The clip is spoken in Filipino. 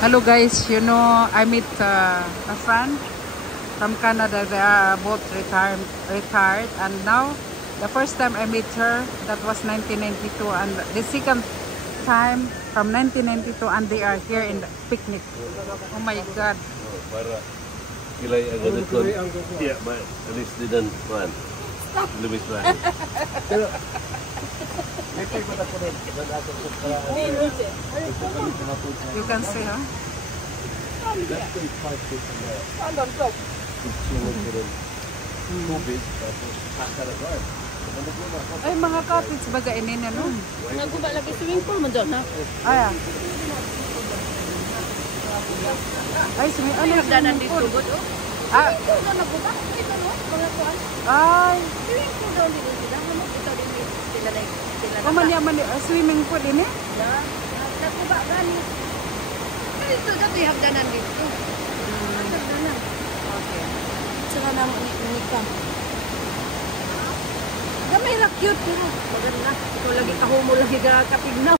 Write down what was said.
Hello guys, you know, I meet a friend from Canada. They are both retired, and now the first time I meet her, that was 1992, and the second time from 1992, and they are here in the picnic. Oh my God! Para kilay ang ganun. Yeah, but at least didn't run. Lumis run. You can see, huh? Ay, mga cottage baga inin, ano? Naguba lagi swimming pool mo doon, ha? Ay, ay, sumi, ano yung Hagdanan swimming dito, pool? good, oh. Ah, Ito na naguba. Ito, no? Mga kuhan. ay, Swimming pool daw dito sila. Ano? Ito din sila na. kumanyaman, swimming pool ini? Naguba, gani. Ito dati hagdanan dito. Hagdanan. Okay. Saka na unika. Gamay na cute, pero maganda. Ito lagi kahumo lagi ka kapignaw.